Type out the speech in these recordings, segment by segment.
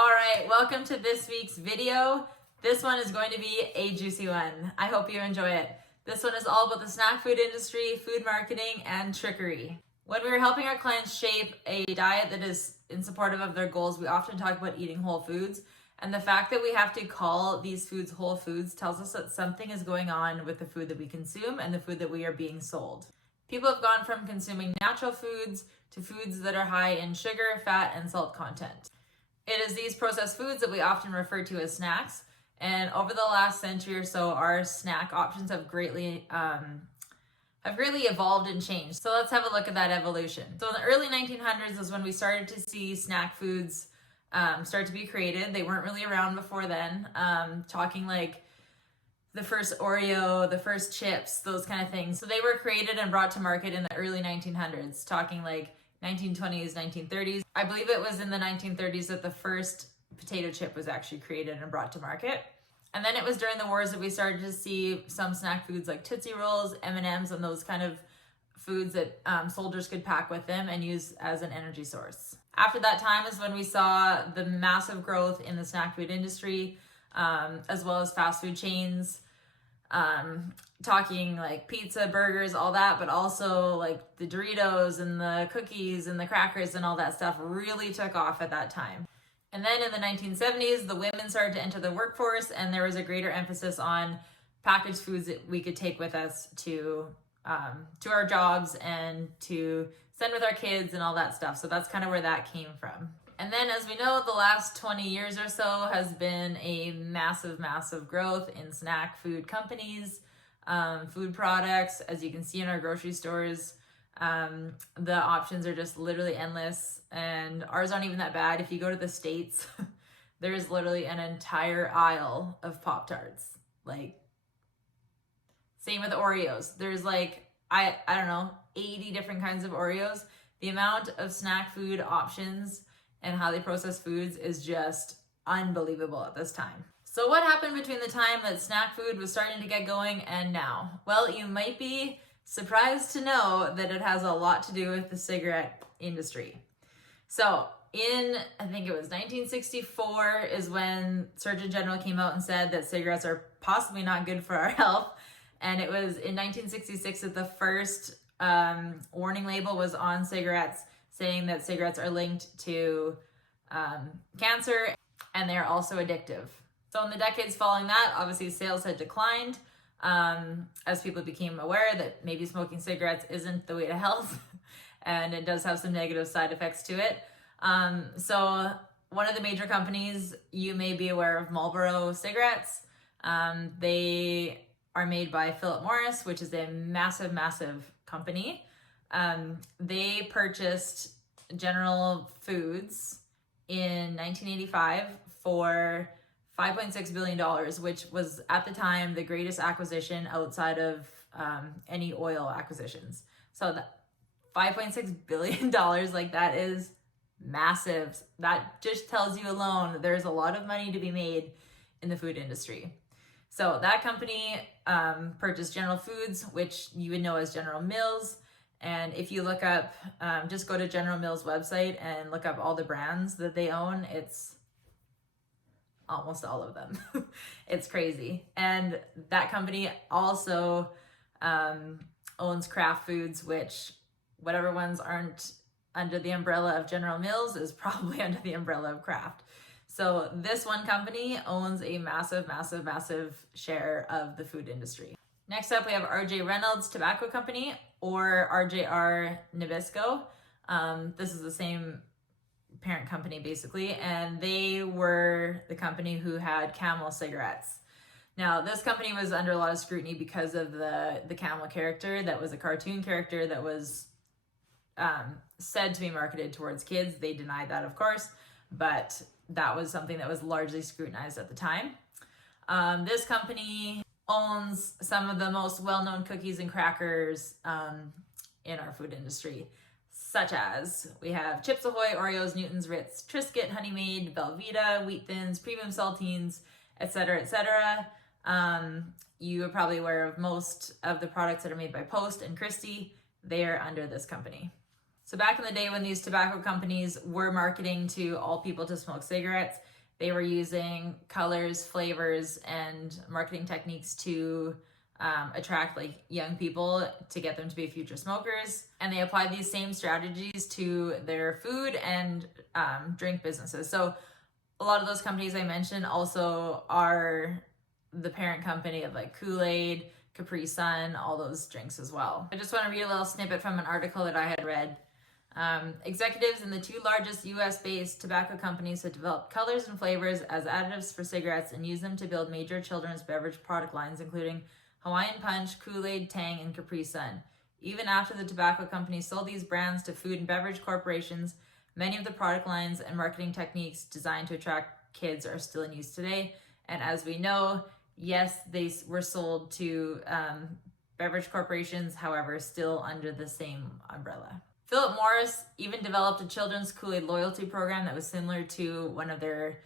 All right, welcome to this week's video. This one is going to be a juicy one. I hope you enjoy it. This one is all about the snack food industry, food marketing, and trickery. When we were helping our clients shape a diet that is in supportive of their goals, we often talk about eating whole foods. And the fact that we have to call these foods whole foods tells us that something is going on with the food that we consume and the food that we are being sold. People have gone from consuming natural foods to foods that are high in sugar, fat, and salt content. It is these processed foods that we often refer to as snacks. And over the last century or so, our snack options have greatly evolved and changed. So let's have a look at that evolution. So in the early 1900s is when we started to see snack foods start to be created. They weren't really around before then. Talking like the first Oreo, the first chips, those kind of things. So they were created and brought to market in the early 1900s, talking like 1920s, 1930s. I believe it was in the 1930s that the first potato chip was actually created and brought to market. And then it was during the wars that we started to see some snack foods like Tootsie Rolls, M&Ms, and those kind of foods that soldiers could pack with them and use as an energy source. After that time is when we saw the massive growth in the snack food industry, as well as fast food chains, talking like pizza, burgers, all that, but also like the Doritos and the cookies and the crackers and all that stuff really took off at that time. And then in the 1970s, the women started to enter the workforce, and there was a greater emphasis on packaged foods that we could take with us to our jobs and to send with our kids and all that stuff. So that's kind of where that came from. And then, as we know, the last 20 years or so has been a massive, massive growth in snack food companies, food products. As you can see in our grocery stores, the options are just literally endless, and ours aren't even that bad. If you go to the States, there's literally an entire aisle of Pop-Tarts. Like, same with Oreos. There's like, I don't know, 80 different kinds of Oreos. The amount of snack food options and how they process foods is just unbelievable at this time. So what happened between the time that snack food was starting to get going and now? Well, you might be surprised to know that it has a lot to do with the cigarette industry. So I think it was 1964 is when Surgeon General came out and said that cigarettes are possibly not good for our health. And it was in 1966 that the first warning label was on cigarettes, saying that cigarettes are linked to cancer and they're also addictive. So in the decades following that, obviously sales had declined as people became aware that maybe smoking cigarettes isn't the way to health and it does have some negative side effects to it. So one of the major companies, you may be aware of Marlboro Cigarettes. They are made by Philip Morris, which is a massive, massive company. They purchased General Foods in 1985 for $5.6 billion, which was at the time the greatest acquisition outside of any oil acquisitions. So that $5.6 billion, like that is massive. That just tells you alone there's a lot of money to be made in the food industry. So that company purchased General Foods, which you would know as General Mills. And if you look up, just go to General Mills website and look up all the brands that they own. It's almost all of them. It's crazy. And that company also owns Kraft Foods, which whatever ones aren't under the umbrella of General Mills is probably under the umbrella of Kraft. So this one company owns a massive, massive, massive share of the food industry. Next up, we have R.J. Reynolds Tobacco Company, or RJR Nabisco. This is the same parent company, basically, and they were the company who had Camel cigarettes. Now, this company was under a lot of scrutiny because of the Camel character that was a cartoon character that was said to be marketed towards kids. They denied that, of course, but that was something that was largely scrutinized at the time. This company owns some of the most well-known cookies and crackers in our food industry, such as we have Chips Ahoy, Oreos, Newton's, Ritz, Triscuit, Honey Maid, Velveeta, Wheat Thins, Premium Saltines, etc., etc. You are probably aware of most of the products that are made by Post and Christie. They are under this company. So back in the day when these tobacco companies were marketing to all people to smoke cigarettes, they were using colors, flavors, and marketing techniques to attract like young people to get them to be future smokers. And they applied these same strategies to their food and drink businesses. So a lot of those companies I mentioned also are the parent company of like Kool-Aid, Capri Sun, all those drinks as well. I just want to read a little snippet from an article that I had read. Executives in the two largest US-based tobacco companies had developed colors and flavors as additives for cigarettes and used them to build major children's beverage product lines, including Hawaiian Punch, Kool-Aid, Tang, and Capri Sun. Even after the tobacco companies sold these brands to food and beverage corporations, many of the product lines and marketing techniques designed to attract kids are still in use today. And as we know, yes, they were sold to beverage corporations, however, still under the same umbrella. Philip Morris even developed a children's Kool-Aid loyalty program that was similar to one of their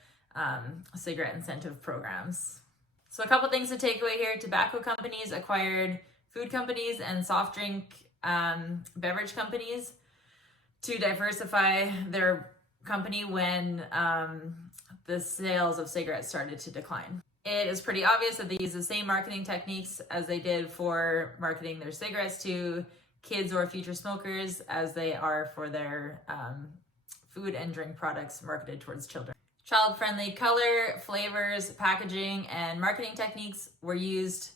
cigarette incentive programs. So a couple things to take away here. Tobacco companies acquired food companies and soft drink beverage companies to diversify their company when the sales of cigarettes started to decline. It is pretty obvious that they use the same marketing techniques as they did for marketing their cigarettes to kids or future smokers as they are for their food and drink products marketed towards children. Child-friendly color, flavors, packaging, and marketing techniques were used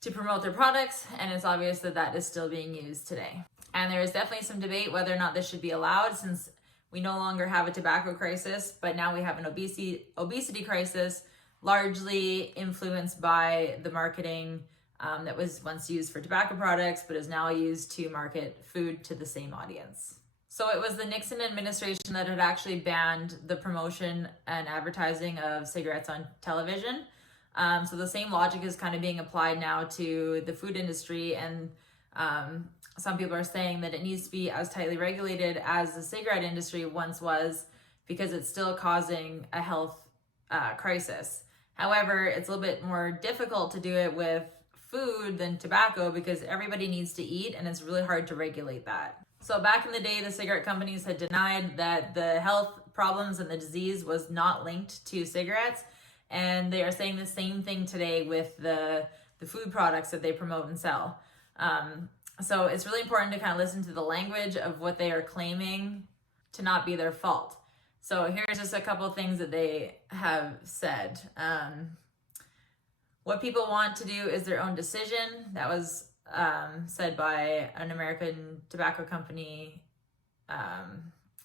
to promote their products, and it's obvious that that is still being used today. And there is definitely some debate whether or not this should be allowed, since we no longer have a tobacco crisis, but now we have an obesity crisis, largely influenced by the marketing that was once used for tobacco products, but is now used to market food to the same audience. So it was the Nixon administration that had actually banned the promotion and advertising of cigarettes on television. So the same logic is kind of being applied now to the food industry, and some people are saying that it needs to be as tightly regulated as the cigarette industry once was, because it's still causing a health crisis. However, it's a little bit more difficult to do it with food than tobacco because everybody needs to eat, and it's really hard to regulate that. So back in the day, the cigarette companies had denied that the health problems and the disease was not linked to cigarettes, and they are saying the same thing today with the food products that they promote and sell. So it's really important to kind of listen to the language of what they are claiming to not be their fault. So here's just a couple of things that they have said. What people want to do is their own decision. That was said by an American tobacco company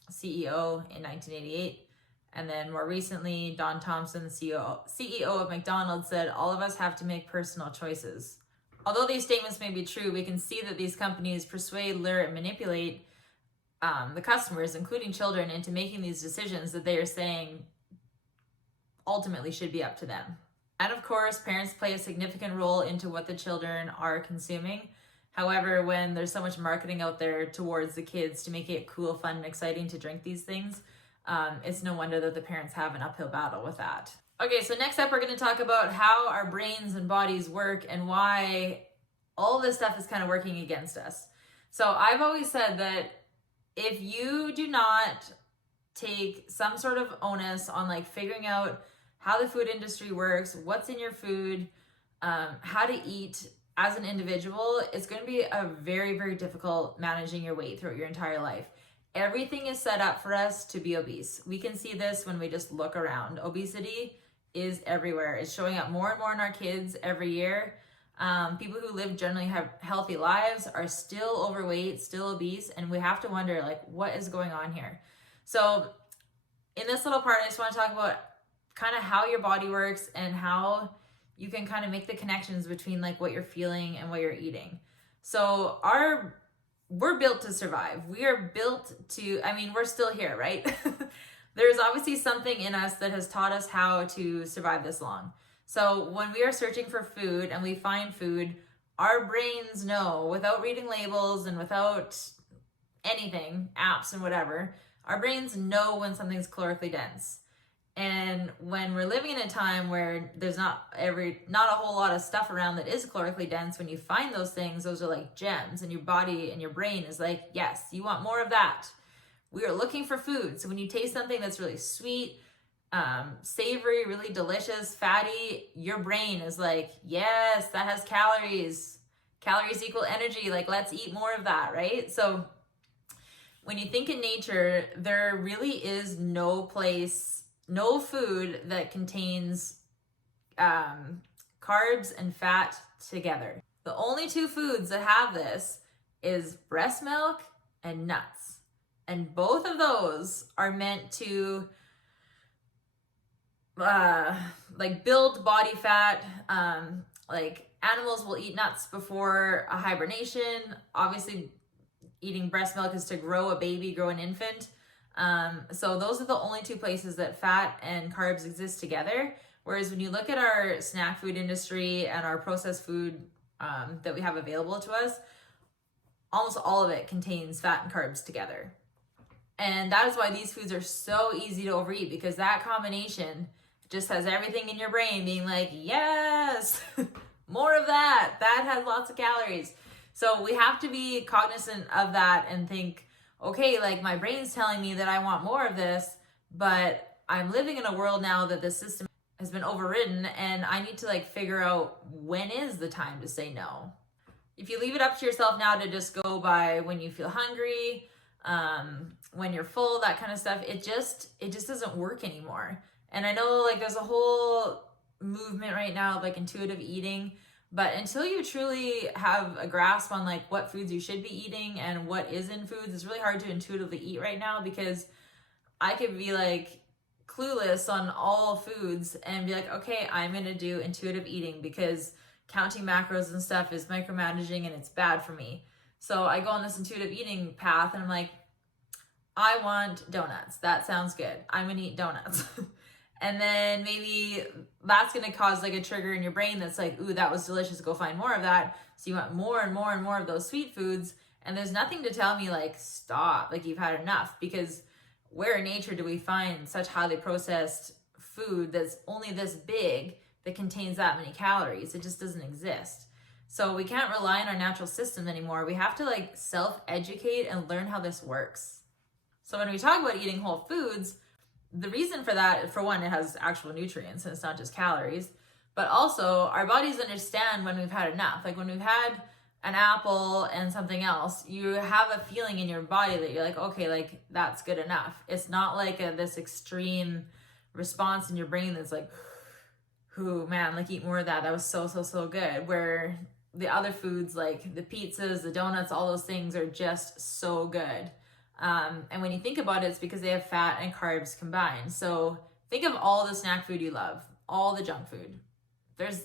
CEO in 1988. And then more recently, Don Thompson, the CEO of Mcdonald, said, "All of us have to make personal choices." Although these statements may be true, we can see that these companies persuade, lure, and manipulate the customers, including children, into making these decisions that they are saying ultimately should be up to them. And of course, parents play a significant role into what the children are consuming. However, when there's so much marketing out there towards the kids to make it cool, fun, and exciting to drink these things, it's no wonder that the parents have an uphill battle with that. Okay, so next up, we're going to talk about how our brains and bodies work and why all this stuff is kind of working against us. So I've always said that if you do not take some sort of onus on like figuring out how the food industry works, what's in your food, how to eat as an individual, it's going to be a very, very difficult managing your weight throughout your entire life. Everything is set up for us to be obese. We can see this when we just look around. Obesity is everywhere. It's showing up more and more in our kids every year. People who live generally have healthy lives are still overweight, still obese, and we have to wonder, like, what is going on here? So in this little part, I just want to talk about kind of how your body works and how you can kind of make the connections between like what you're feeling and what you're eating. So we're built to survive. We are built to, we're still here, right? There's obviously something in us that has taught us how to survive this long. So when we are searching for food and we find food, our brains know, without reading labels and without anything, apps and whatever, our brains know when something's calorically dense. And when we're living in a time where there's not a whole lot of stuff around that is calorically dense, when you find those things, those are like gems, and your body and your brain is like, yes, you want more of that. We are looking for food. So when you taste something that's really sweet, savory, really delicious, fatty, your brain is like, yes, that has calories. Calories equal energy. Like, let's eat more of that, right? So when you think in nature, there really is no food that contains carbs and fat together. The only two foods that have this is breast milk and nuts. And both of those are meant to like build body fat. Like animals will eat nuts before a hibernation. Obviously, eating breast milk is to grow a baby, grow an infant. So those are the only two places that fat and carbs exist together. Whereas when you look at our snack food industry and our processed food that we have available to us, almost all of it contains fat and carbs together. And that is why these foods are so easy to overeat, because that combination just has everything in your brain being like, yes, more of that. That has lots of calories. So we have to be cognizant of that and think, okay, like my brain's telling me that I want more of this, but I'm living in a world now that the system has been overridden, and I need to like figure out when is the time to say no. If you leave it up to yourself now to just go by when you feel hungry, when you're full, that kind of stuff, it just doesn't work anymore. And I know like there's a whole movement right now of like intuitive eating, but until you truly have a grasp on like what foods you should be eating and what is in foods, it's really hard to intuitively eat right now, because I could be like clueless on all foods and be like, okay, I'm going to do intuitive eating because counting macros and stuff is micromanaging and it's bad for me. So I go on this intuitive eating path and I'm like, I want donuts. That sounds good. I'm going to eat donuts. And then maybe that's going to cause like a trigger in your brain that's like, ooh, that was delicious. Go find more of that. So you want more and more and more of those sweet foods. And there's nothing to tell me like, stop, like you've had enough, because where in nature do we find such highly processed food that's only this big that contains that many calories? It just doesn't exist. So we can't rely on our natural system anymore. We have to like self-educate and learn how this works. So when we talk about eating whole foods, the reason for that, for one, it has actual nutrients and it's not just calories, but also our bodies understand when we've had enough. Like when we've had an apple and something else, you have a feeling in your body that you're like, okay, like that's good enough. It's not like this extreme response in your brain that's like, ooh, man, like eat more of that. That was so, so, so good. Where the other foods like the pizzas, the donuts, all those things are just so good. And when you think about it, it's because they have fat and carbs combined. So think of all the snack food you love, all the junk food. There's,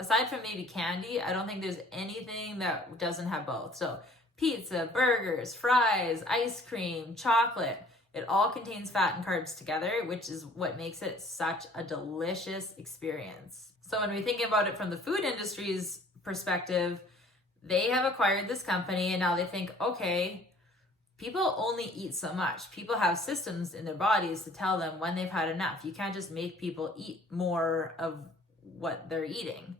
aside from maybe candy, I don't think there's anything that doesn't have both. So pizza, burgers, fries, ice cream, chocolate, it all contains fat and carbs together, which is what makes it such a delicious experience. So when we think about it from the food industry's perspective, they have acquired this company and now they think, okay, people only eat so much. People have systems in their bodies to tell them when they've had enough. You can't just make people eat more of what they're eating.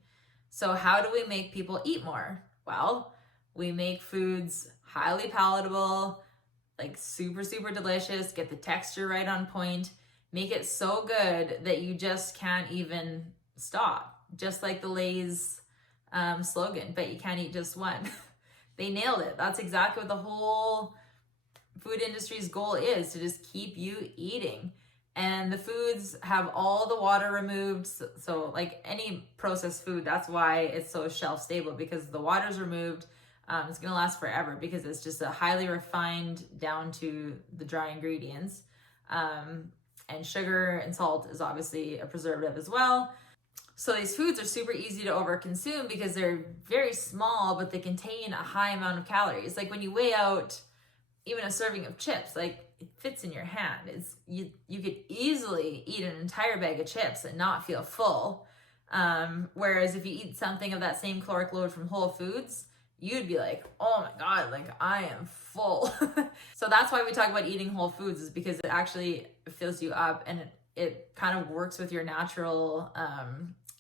So how do we make people eat more? Well, we make foods highly palatable, like super, super delicious, get the texture right on point, make it so good that you just can't even stop. Just like the Lay's slogan, but you can't eat just one. They nailed it. That's exactly what the whole food industry's goal is, to just keep you eating. And the foods have all the water removed. So like any processed food, that's why it's so shelf stable, because the water's removed. It's going to last forever because it's just a highly refined down to the dry ingredients. And sugar and salt is obviously a preservative as well. So these foods are super easy to overconsume because they're very small, but they contain a high amount of calories. Like when you weigh out even a serving of chips, like it fits in your hand. It's you could easily eat an entire bag of chips and not feel full. Whereas if you eat something of that same caloric load from Whole Foods, you'd be like, oh my God, like I am full. So that's why we talk about eating whole foods, is because it actually fills you up and it kind of works with your natural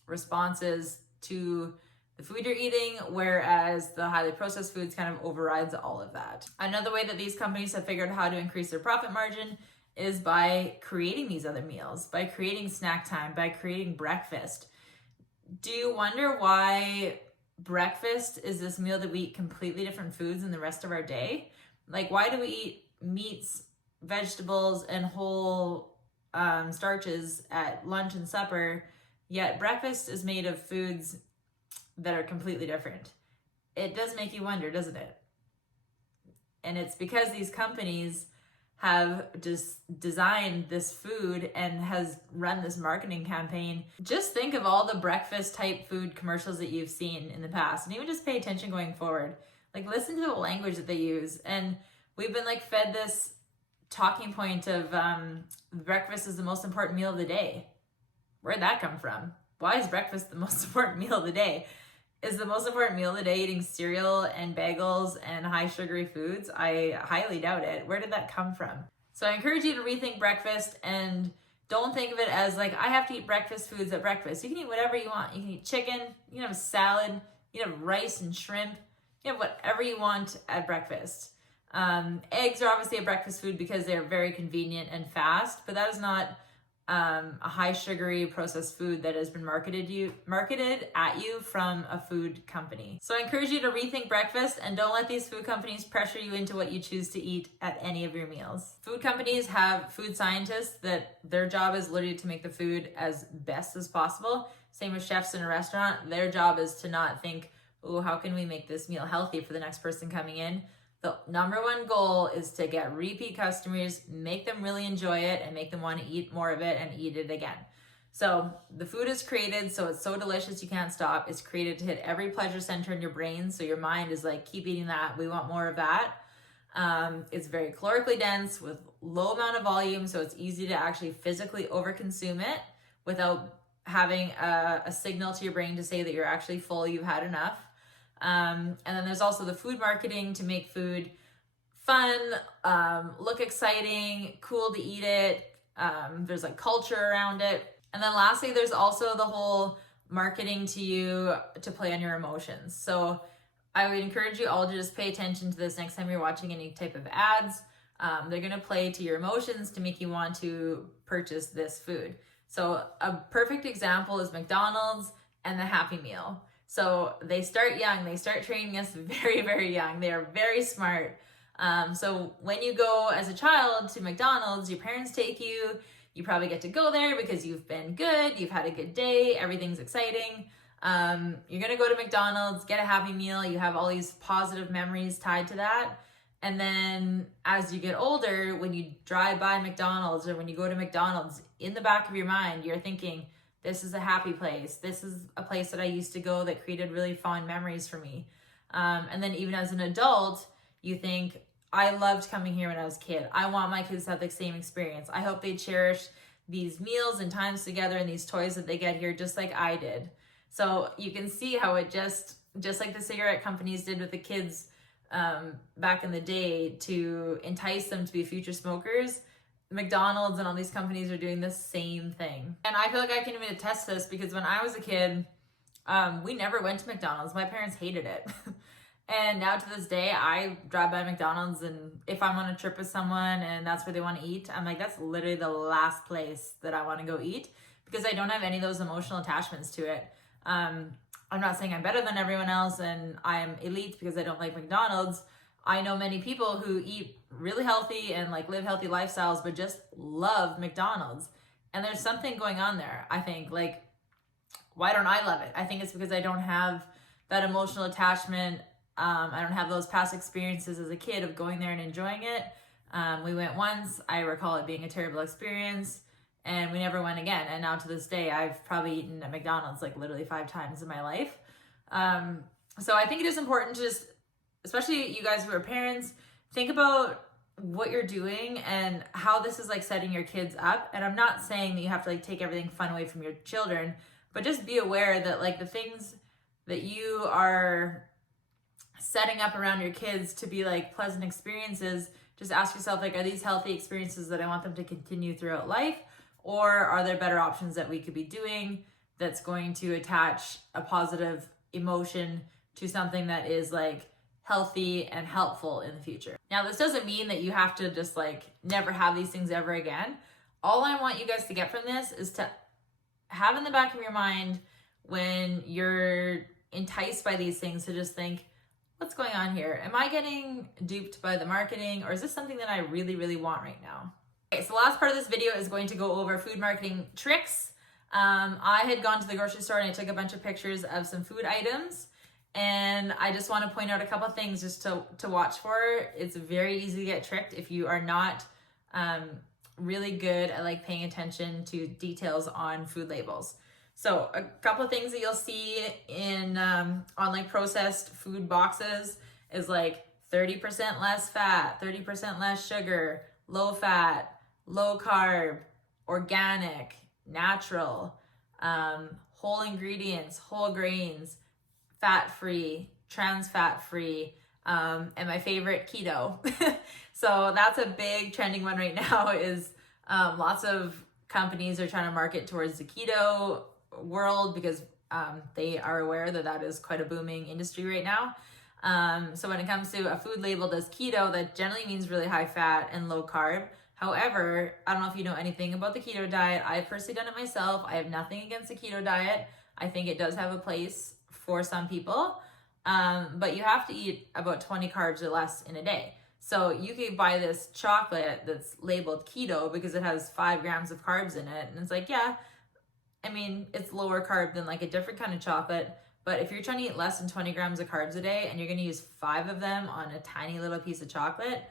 responses to the food you're eating, whereas the highly processed foods kind of overrides all of that. Another way that these companies have figured out how to increase their profit margin is by creating these other meals, by creating snack time, by creating breakfast. Do you wonder why breakfast is this meal that we eat completely different foods than the rest of our day? Like, why do we eat meats, vegetables, and whole starches at lunch and supper, yet breakfast is made of foods that are completely different? It does make you wonder, doesn't it? And it's because these companies have just designed this food and has run this marketing campaign. Just think of all the breakfast type food commercials that you've seen in the past, and even just pay attention going forward. Like, listen to the language that they use. And we've been like fed this talking point of breakfast is the most important meal of the day. Where'd that come from? Why is breakfast the most important meal of the day? Is the most important meal of the day eating cereal and bagels and high sugary foods? I highly doubt it. Where did that come from? So I encourage you to rethink breakfast, and don't think of it as like, I have to eat breakfast foods at breakfast. You can eat whatever you want. You can eat chicken, you can have salad, you can have rice and shrimp, you can have whatever you want at breakfast. Eggs are obviously a breakfast food because they're very convenient and fast, but that is not a high sugary processed food that has been marketed at you from a food company. So I encourage you to rethink breakfast, and don't let these food companies pressure you into what you choose to eat at any of your meals. Food companies have food scientists that their job is literally to make the food as best as possible. Same with chefs in a restaurant. Their job is to not think, oh, how can we make this meal healthy for the next person coming in? The number one goal is to get repeat customers, make them really enjoy it, and make them want to eat more of it and eat it again. So the food is created so it's so delicious you can't stop. It's created to hit every pleasure center in your brain, so your mind is like, keep eating that, we want more of that. It's very calorically dense with low amount of volume, so it's easy to actually physically overconsume it without having a signal to your brain to say that you're actually full, you've had enough. And then there's also the food marketing to make food fun, look exciting, cool to eat it. There's like culture around it. And then lastly, there's also the whole marketing to you to play on your emotions. So I would encourage you all to just pay attention to this next time you're watching any type of ads. They're going to play to your emotions to make you want to purchase this food. So a perfect example is McDonald's and the Happy Meal. So they start young, they start training us very, very young. They are very smart. So when you go as a child to McDonald's, your parents take you, you probably get to go there because you've been good, you've had a good day, everything's exciting. You're gonna go to McDonald's, get a Happy Meal, you have all these positive memories tied to that. And then as you get older, when you drive by McDonald's or when you go to McDonald's, in the back of your mind, you're thinking, this is a happy place. This is a place that I used to go that created really fond memories for me. And then even as an adult, you think, I loved coming here when I was a kid. I want my kids to have the same experience. I hope they cherish these meals and times together and these toys that they get here just like I did. So you can see how it just like the cigarette companies did with the kids back in the day to entice them to be future smokers, McDonald's and all these companies are doing the same thing. And I feel like I can even attest to this because when I was a kid, we never went to McDonald's. My parents hated it. And now to this day, I drive by McDonald's, and if I'm on a trip with someone and that's where they want to eat, I'm like, that's literally the last place that I want to go eat because I don't have any of those emotional attachments to it. I'm not saying I'm better than everyone else and I'm elite because I don't like McDonald's. I know many people who eat really healthy and like live healthy lifestyles, but just love McDonald's. And there's something going on there. I think like, why don't I love it? I think it's because I don't have that emotional attachment. I don't have those past experiences as a kid of going there and enjoying it. We went once. I recall it being a terrible experience and we never went again. And now to this day, I've probably eaten at McDonald's like literally 5 times in my life. So I think it is important to just, especially you guys who are parents, think about what you're doing and how this is like setting your kids up. And I'm not saying that you have to like take everything fun away from your children, but just be aware that like the things that you are setting up around your kids to be like pleasant experiences, just ask yourself like, are these healthy experiences that I want them to continue throughout life? Or are there better options that we could be doing that's going to attach a positive emotion to something that is like healthy and helpful in the future? Now, this doesn't mean that you have to just like never have these things ever again. All I want you guys to get from this is to have in the back of your mind when you're enticed by these things to just think, what's going on here? Am I getting duped by the marketing, or is this something that I really, really want right now? Okay, so the last part of this video is going to go over food marketing tricks. I had gone to the grocery store and I took a bunch of pictures of some food items, and I just want to point out a couple things just to watch for. It's very easy to get tricked if you are not really good at like paying attention to details on food labels. So a couple of things that you'll see in on like processed food boxes is like 30% less fat, 30% less sugar, low fat, low carb, organic, natural, whole ingredients, whole grains, fat-free, trans fat-free, and my favorite, keto. So that's a big trending one right now is lots of companies are trying to market towards the keto world because they are aware that that is quite a booming industry right now. So when it comes to a food labeled as keto, that generally means really high fat and low carb. However, I don't know if you know anything about the keto diet. I've personally done it myself. I have nothing against the keto diet. I think it does have a place for some people, but you have to eat about 20 carbs or less in a day. So you could buy this chocolate that's labeled keto because it has 5 grams of carbs in it. And it's like, yeah, I mean, it's lower carb than like a different kind of chocolate. But if you're trying to eat less than 20 grams of carbs a day and you're going to use 5 of them on a tiny little piece of chocolate,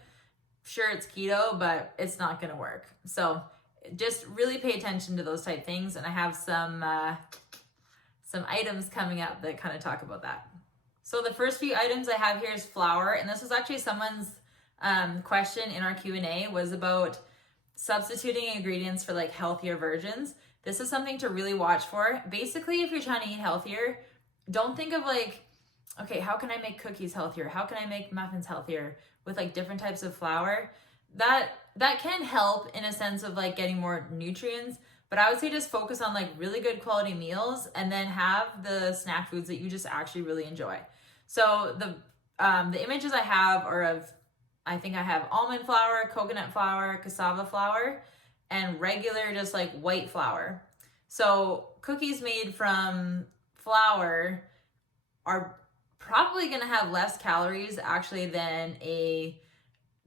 sure, it's keto, but it's not going to work. So just really pay attention to those type things. And I have some items coming up that kind of talk about that. So the first few items I have here is flour. And this was actually someone's question in our Q&A was about substituting ingredients for like healthier versions. This is something to really watch for. Basically, if you're trying to eat healthier, don't think of like, okay, how can I make cookies healthier? How can I make muffins healthier with like different types of flour? That can help in a sense of like getting more nutrients, but I would say just focus on like really good quality meals and then have the snack foods that you just actually really enjoy. So the images I have are of, I think I have almond flour, coconut flour, cassava flour, and regular just like white flour. So cookies made from flour are probably going to have less calories actually than a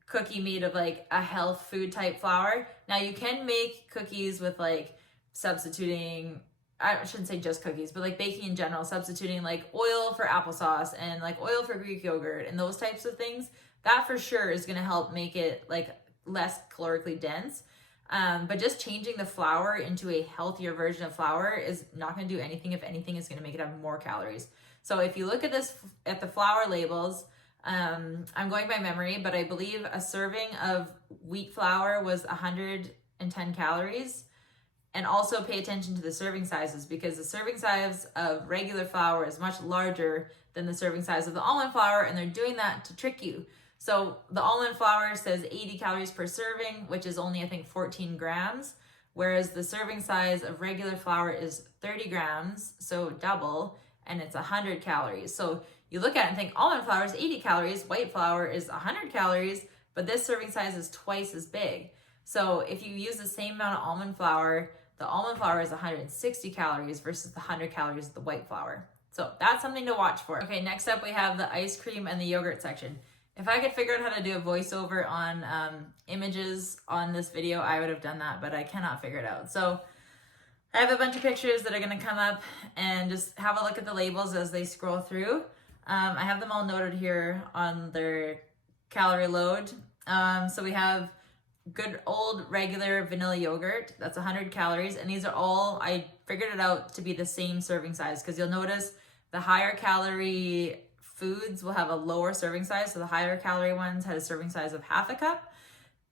cookie made of like a health food type flour. Now you can make cookies with like substituting, I shouldn't say just cookies, but like baking in general, substituting like oil for applesauce and like oil for Greek yogurt and those types of things. That for sure is going to help make it like less calorically dense. But just changing the flour into a healthier version of flour is not going to do anything. If anything, it's going to make it have more calories. So if you look at this, at the flour labels, I'm going by memory, but I believe a serving of wheat flour was 110 calories. And also pay attention to the serving sizes because the serving size of regular flour is much larger than the serving size of the almond flour, and they're doing that to trick you. So the almond flour says 80 calories per serving, which is only, I think, 14 grams, whereas the serving size of regular flour is 30 grams, so double, and it's 100 calories. So you look at it and think almond flour is 80 calories, white flour is 100 calories, but this serving size is twice as big. So if you use the same amount of almond flour, the almond flour is 160 calories versus the 100 calories of the white flour. So that's something to watch for. Okay, next up we have the ice cream and the yogurt section. If I could figure out how to do a voiceover on images on this video, I would have done that, but I cannot figure it out. So I have a bunch of pictures that are going to come up, and just have a look at the labels as they scroll through. I have them all noted here on their calorie load. So we have good old regular vanilla yogurt, that's 100 calories, and these are all, I figured it out to be the same serving size, because you'll notice the higher calorie foods will have a lower serving size. So the higher calorie ones had a serving size of half a cup,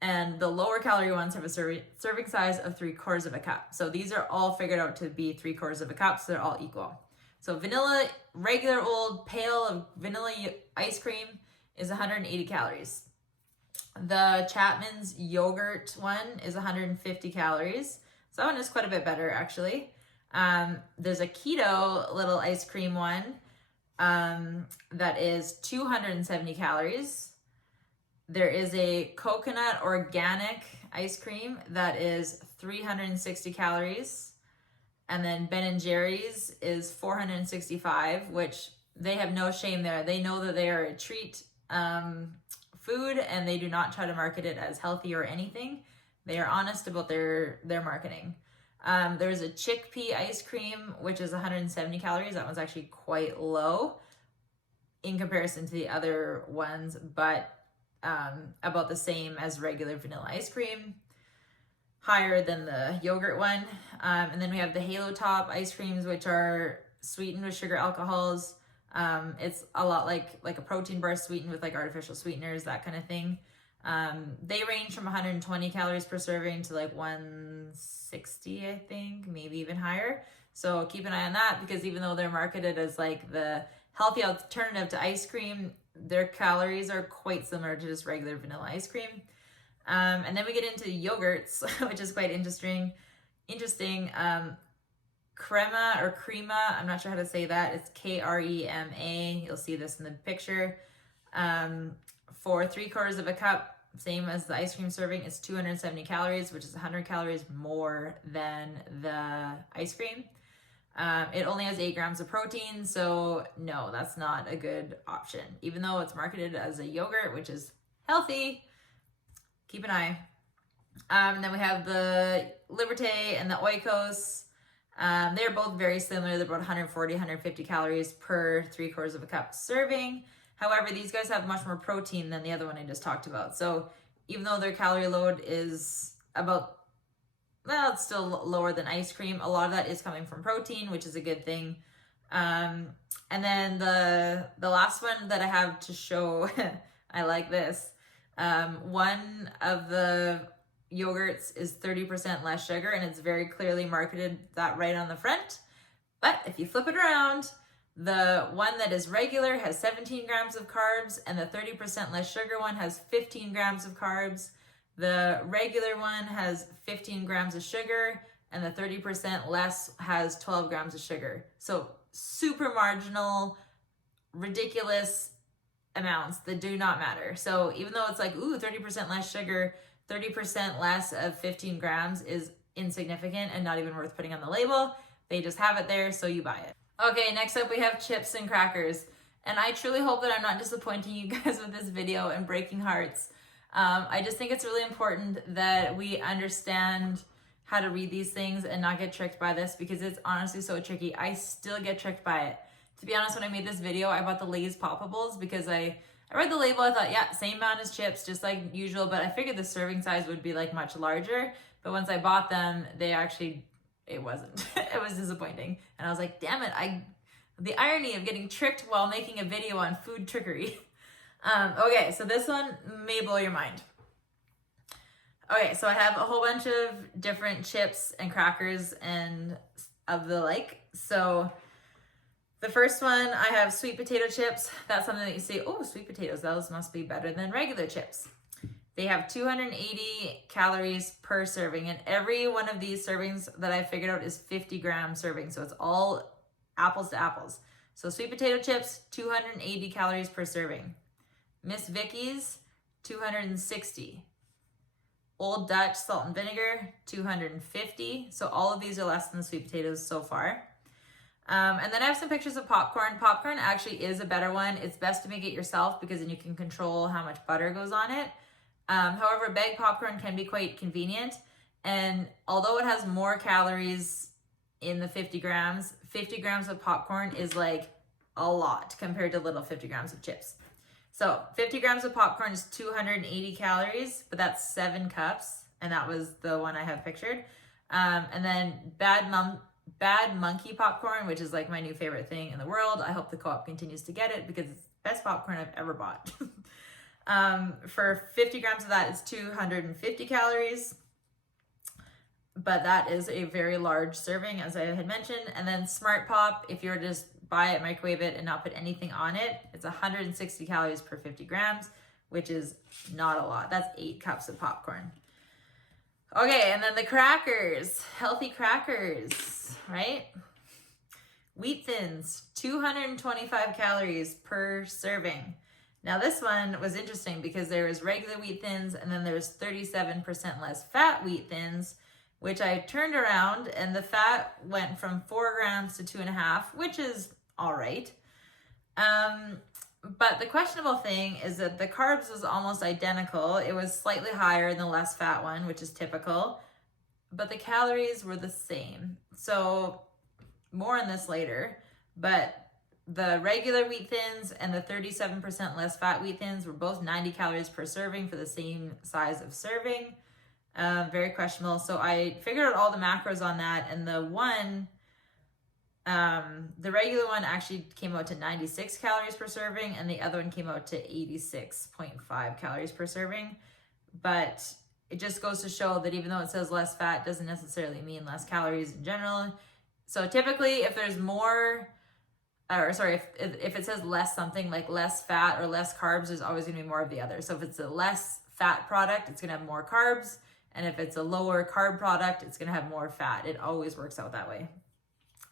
and the lower calorie ones have a serving size of 3/4 of a cup. So these are all figured out to be 3/4 of a cup, so they're all equal. So vanilla, regular old pail of vanilla ice cream is 180 calories. The Chapman's yogurt one is 150 calories. So that one is quite a bit better, actually. There's a keto little ice cream one that is 270 calories. There is a coconut organic ice cream that is 360 calories. And then Ben & Jerry's is 465, which they have no shame there. They know that they are a treat food, and they do not try to market it as healthy or anything. They are honest about their marketing. There's a chickpea ice cream, which is 170 calories. That one's actually quite low in comparison to the other ones, but about the same as regular vanilla ice cream. Higher than the yogurt one. And then we have the Halo Top ice creams, which are sweetened with sugar alcohols. It's a lot like a protein bar sweetened with like artificial sweeteners, that kind of thing. They range from 120 calories per serving to like 160, I think, maybe even higher. So keep an eye on that, because even though they're marketed as like the healthy alternative to ice cream, their calories are quite similar to just regular vanilla ice cream. And then we get into yogurts, which is quite interesting. Crema or crema, I'm not sure how to say that. It's Krema. You'll see this in the picture. For 3/4 of a cup, same as the ice cream serving, it's 270 calories, which is 100 calories more than the ice cream. It only has 8 grams of protein, so no, that's not a good option. Even though it's marketed as a yogurt, which is healthy, keep an eye. And then we have the Liberté and the Oikos. They're both very similar. They're about 140, 150 calories per 3/4 of a cup serving. However, these guys have much more protein than the other one I just talked about. So even though their calorie load is about, well, it's still lower than ice cream, a lot of that is coming from protein, which is a good thing. And then the last one that I have to show, I like this. One of the yogurts is 30% less sugar, and it's very clearly marketed that right on the front. But if you flip it around, the one that is regular has 17 grams of carbs, and the 30% less sugar one has 15 grams of carbs. The regular one has 15 grams of sugar, and the 30% less has 12 grams of sugar. So super marginal, ridiculous amounts that do not matter. So even though it's like, ooh, 30% less sugar, 30% less of 15 grams is insignificant and not even worth putting on the label. They just have it there, so you buy it. Okay, next up we have chips and crackers. And I truly hope that I'm not disappointing you guys with this video and breaking hearts. I just think it's really important that we understand how to read these things and not get tricked by this, because it's honestly so tricky. I still get tricked by it. To be honest, when I made this video, I bought the Lay's Poppables because I read the label. I thought, yeah, same amount as chips, just like usual, but I figured the serving size would be like much larger. But once I bought them, it wasn't. It was disappointing. And I was like, damn it, the irony of getting tricked while making a video on food trickery. Okay, so this one may blow your mind. Okay, so I have a whole bunch of different chips and crackers and of the like. So the first one, I have sweet potato chips. That's something that you say, oh, sweet potatoes, those must be better than regular chips. They have 280 calories per serving, and every one of these servings that I figured out is 50 gram serving. So it's all apples to apples. So sweet potato chips, 280 calories per serving. Miss Vicky's, 260. Old Dutch salt and vinegar, 250. So all of these are less than the sweet potatoes so far. And then I have some pictures of popcorn. Popcorn actually is a better one. It's best to make it yourself because then you can control how much butter goes on it. However, bagged popcorn can be quite convenient. And although it has more calories in the 50 grams of popcorn is like a lot compared to little 50 grams of chips. So 50 grams of popcorn is 280 calories, but that's 7 cups. And that was the one I have pictured. And then Bad Monkey popcorn, which is like my new favorite thing in the world. I hope the co-op continues to get it because it's the best popcorn I've ever bought. For 50 grams of that, it's 250 calories. But that is a very large serving, as I had mentioned. And then Smart Pop, if you were to just buy it, microwave it, and not put anything on it, it's 160 calories per 50 grams, which is not a lot. That's 8 cups of popcorn. Okay, and then the crackers, healthy crackers, right? Wheat Thins, 225 calories per serving. Now this one was interesting because there was regular Wheat Thins and then there's 37% less fat Wheat Thins, which I turned around and the fat went from 4 grams to 2.5, which is all right. But the questionable thing is that the carbs was almost identical. It was slightly higher in the less fat one, which is typical, but the calories were the same. So more on this later, but the regular Wheat Thins and the 37% less fat Wheat Thins were both 90 calories per serving for the same size of serving. Very questionable. So I figured out all the macros on that, and the regular one actually came out to 96 calories per serving, and the other one came out to 86.5 calories per serving. But it just goes to show that even though it says less fat, doesn't necessarily mean less calories in general. So typically, if there's more, if it says less something, like less fat or less carbs, there's always going to be more of the other. So if it's a less fat product, it's going to have more carbs. And if it's a lower carb product, it's going to have more fat. It always works out that way.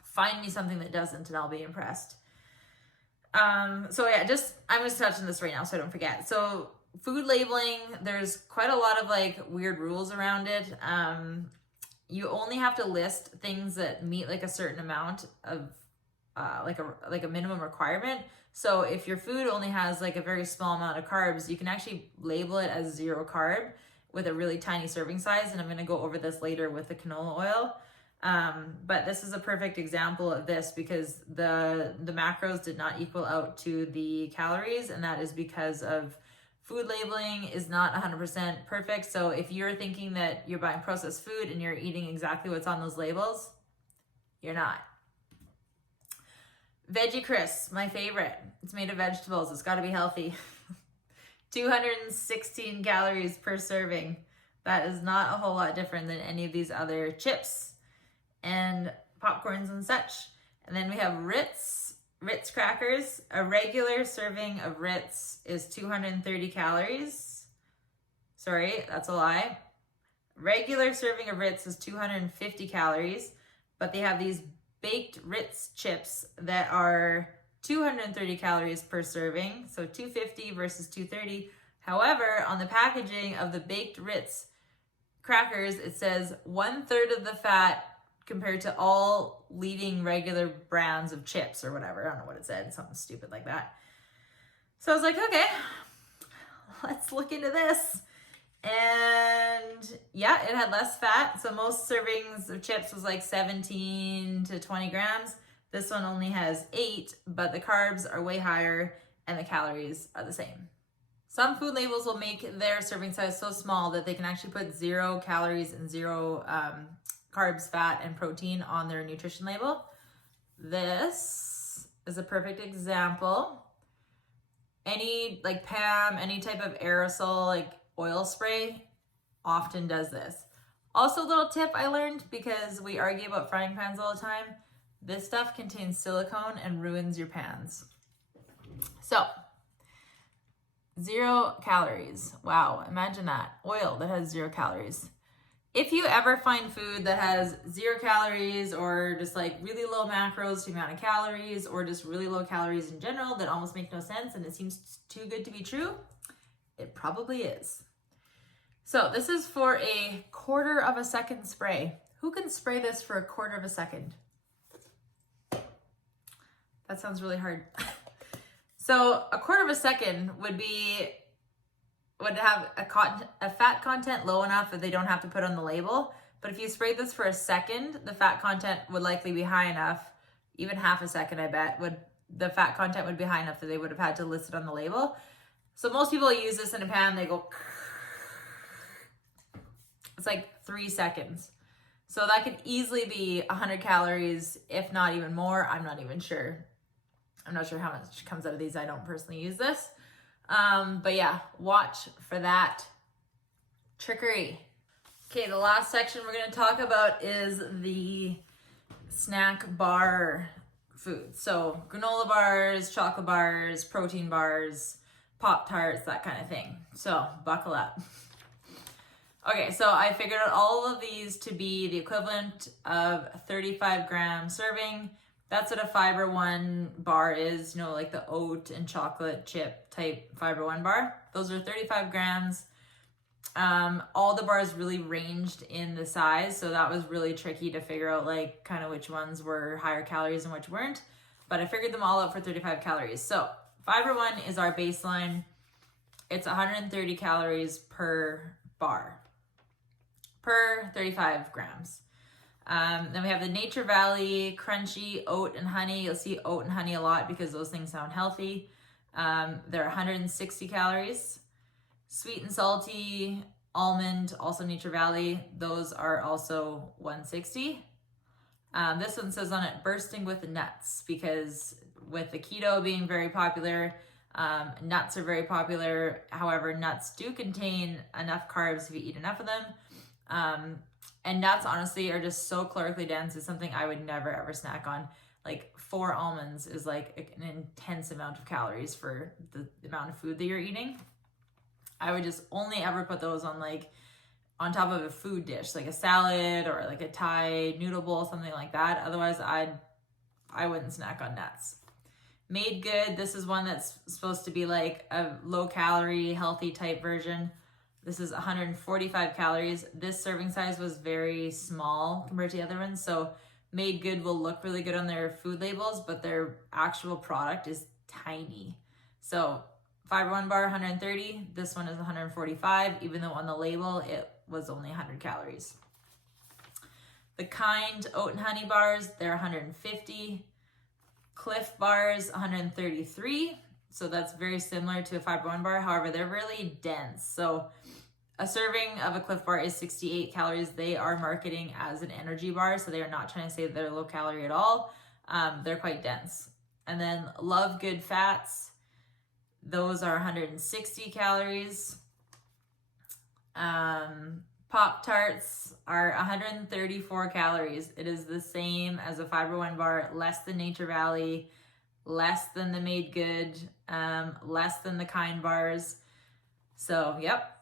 Find me something that doesn't and I'll be impressed. So yeah, I'm just touching this right now so I don't forget. So food labeling, there's quite a lot of like weird rules around it. You only have to list things that meet like a certain amount of like a minimum requirement. So if your food only has like a very small amount of carbs, you can actually label it as 0 carb with a really tiny serving size. And I'm going to go over this later with the canola oil. But this is a perfect example of this because the macros did not equal out to the calories, and that is because of food labeling is not 100% perfect. So if you're thinking that you're buying processed food and you're eating exactly what's on those labels, you're not. Veggie Crisp, my favorite. It's made of vegetables. It's got to be healthy. 216 calories per serving. That is not a whole lot different than any of these other chips and popcorns and such. And then we have Ritz crackers. A regular serving of Ritz is 230 calories. Sorry, that's a lie. Regular serving of Ritz is 250 calories, but they have these baked Ritz chips that are 230 calories per serving, so 250 versus 230. However, on the packaging of the baked Ritz crackers, it says 1/3 of the fat compared to all leading regular brands of chips or whatever. I don't know what it said, something stupid like that. So I was like, okay, let's look into this. And yeah, it had less fat. So most servings of chips was like 17 to 20 grams. This one only has 8, but the carbs are way higher and the calories are the same. Some food labels will make their serving size so small that they can actually put 0 calories and 0 carbs, fat, and protein on their nutrition label. This is a perfect example. Any like PAM, any type of aerosol like oil spray often does this. Also, a little tip I learned because we argue about frying pans all the time. This stuff contains silicone and ruins your pans. So 0 calories. Wow, imagine that. Oil that has 0 calories. If you ever find food that has 0 calories or just like really low macros to the amount of calories or just really low calories in general that almost make no sense and it seems too good to be true, it probably is. So this is for a 1/4 second spray. Who can spray this for a 1/4 second? That sounds really hard. So a 1/4 second would have a fat content low enough that they don't have to put on the label. But if you sprayed this for a second, the fat content would likely be high enough, even half a second, I bet, the fat content would be high enough that they would have had to list it on the label. So most people use this in a pan, they go, it's like 3 seconds. So that could easily be 100 calories, if not even more. I'm not even sure. I'm not sure how much comes out of these. I don't personally use this. But yeah, watch for that trickery. Okay, the last section we're going to talk about is the snack bar food. So granola bars, chocolate bars, protein bars, Pop-Tarts, that kind of thing. So buckle up. Okay, so I figured out all of these to be the equivalent of 35-gram serving. That's what a Fiber One bar is, you know, like the oat and chocolate chip type Fiber One bar. Those are 35 grams. All the bars really ranged in the size, so that was really tricky to figure out like kind of which ones were higher calories and which weren't. But I figured them all out for 35 calories. So Fiber One is our baseline. It's 130 calories per bar, per 35 grams. Then we have the Nature Valley Crunchy Oat and Honey. You'll see oat and honey a lot because those things sound healthy. They're 160 calories. Sweet and Salty Almond, also Nature Valley. Those are also 160. This one says on it, bursting with nuts, because with the keto being very popular, nuts are very popular. However, nuts do contain enough carbs if you eat enough of them. And nuts, honestly, are just so calorically dense. It's something I would never, ever snack on. Like 4 almonds is like an intense amount of calories for the amount of food that you're eating. I would just only ever put those on like on top of a food dish, like a salad or like a Thai noodle bowl, something like that. Otherwise, I wouldn't snack on nuts. Made Good, this is one that's supposed to be like a low calorie, healthy type version. This is 145 calories. This serving size was very small compared to the other ones. So Made Good will look really good on their food labels, but their actual product is tiny. So Fiber One bar, 130. This one is 145, even though on the label it was only 100 calories. The Kind Oat and Honey bars, they're 150. Cliff bars, 133. So that's very similar to a Fiber One bar. However, they're really dense. So a serving of a Cliff bar is 68 calories. They are marketing as an energy bar, so they are not trying to say that they're low calorie at all. They're quite dense. And then Love Good Fats, those are 160 calories. Pop-Tarts are 134 calories. It is the same as a Fiber One bar, less than Nature Valley, less than the Made Good, less than the Kind bars. So, yep.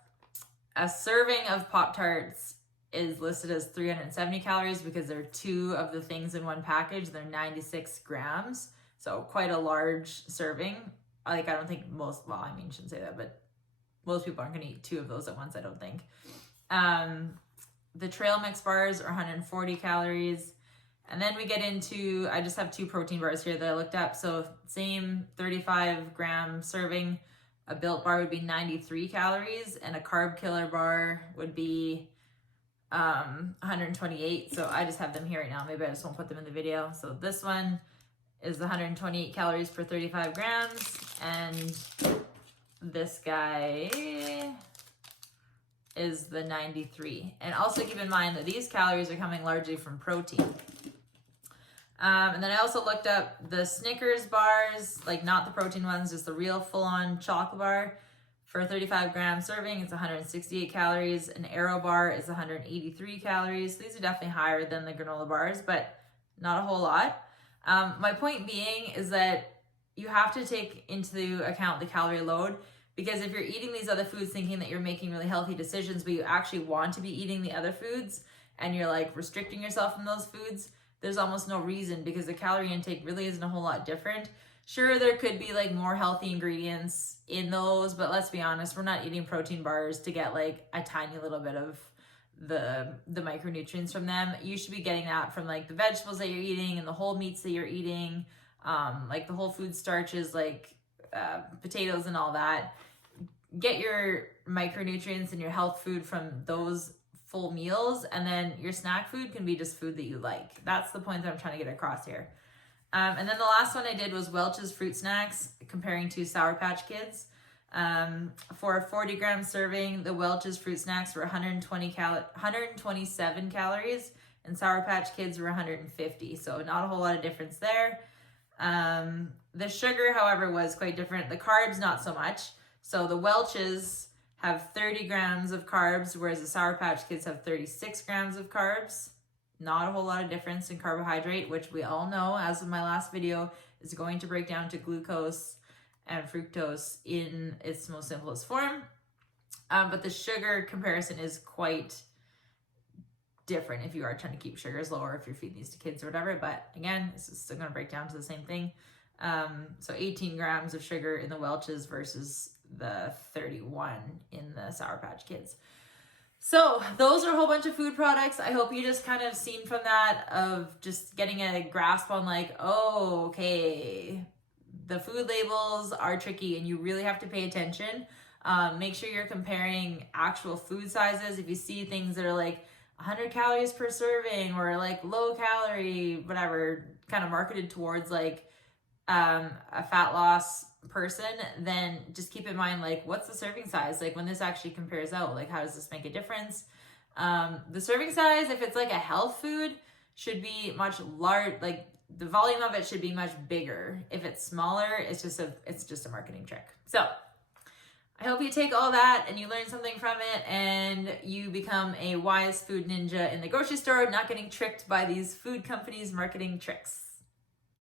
A serving of Pop-Tarts is listed as 370 calories because there are 2 of the things in one package. They're 96 grams. So quite a large serving. Like, I don't think most, well, I mean, shouldn't say that, but most people aren't going to eat 2 of those at once, I don't think. The Trail Mix bars are 140 calories. And then we get into, I just have 2 protein bars here that I looked up. So same 35 gram serving. A Built bar would be 93 calories, and a Carb Killer bar would be 128. So I just have them here right now. Maybe I just won't put them in the video. So this one is 128 calories per 35 grams, and this guy is the 93. And also keep in mind that these calories are coming largely from protein. And then I also looked up the Snickers bars, like not the protein ones, just the real full-on chocolate bar. For a 35 gram serving, it's 168 calories. An Aero bar is 183 calories. These are definitely higher than the granola bars, but not a whole lot. My point being is that you have to take into account the calorie load, because if you're eating these other foods thinking that you're making really healthy decisions, but you actually want to be eating the other foods and you're like restricting yourself from those foods, there's almost no reason, because the calorie intake really isn't a whole lot different. Sure, there could be like more healthy ingredients in those, but let's be honest, we're not eating protein bars to get like a tiny little bit of the micronutrients from them. You should be getting that from like the vegetables that you're eating and the whole meats that you're eating, like the whole food starches, like potatoes and all that. Get your micronutrients and your health food from those full meals, and then your snack food can be just food that you like. That's the point that I'm trying to get across here. And then the last one I did was Welch's Fruit Snacks, comparing to Sour Patch Kids. For a 40 gram serving, the Welch's Fruit Snacks were 127 calories, and Sour Patch Kids were 150. So not a whole lot of difference there. The sugar, however, was quite different. The carbs, not so much. So the Welch's have 30 grams of carbs, whereas the Sour Patch Kids have 36 grams of carbs. Not a whole lot of difference in carbohydrate, which we all know, as of my last video, is going to break down to glucose and fructose in its most simplest form. But the sugar comparison is quite different if you are trying to keep sugars lower, if you're feeding these to kids or whatever. But again, this is still going to break down to the same thing. So 18 grams of sugar in the Welch's versus the 31 in the Sour Patch Kids. So those are a whole bunch of food products. I hope you just kind of seen from that of just getting a grasp on like, oh, okay, the food labels are tricky and you really have to pay attention. Make sure you're comparing actual food sizes. If you see things that are like 100 calories per serving or like low calorie, whatever, kind of marketed towards like a fat loss person, then just keep in mind, like, what's the serving size? Like when this actually compares out, like how does this make a difference? The serving size, if it's like a health food, should be much large, like the volume of it should be much bigger. If it's smaller, it's just a marketing trick. So I hope you take all that and you learn something from it and you become a wise food ninja in the grocery store, not getting tricked by these food companies' marketing tricks.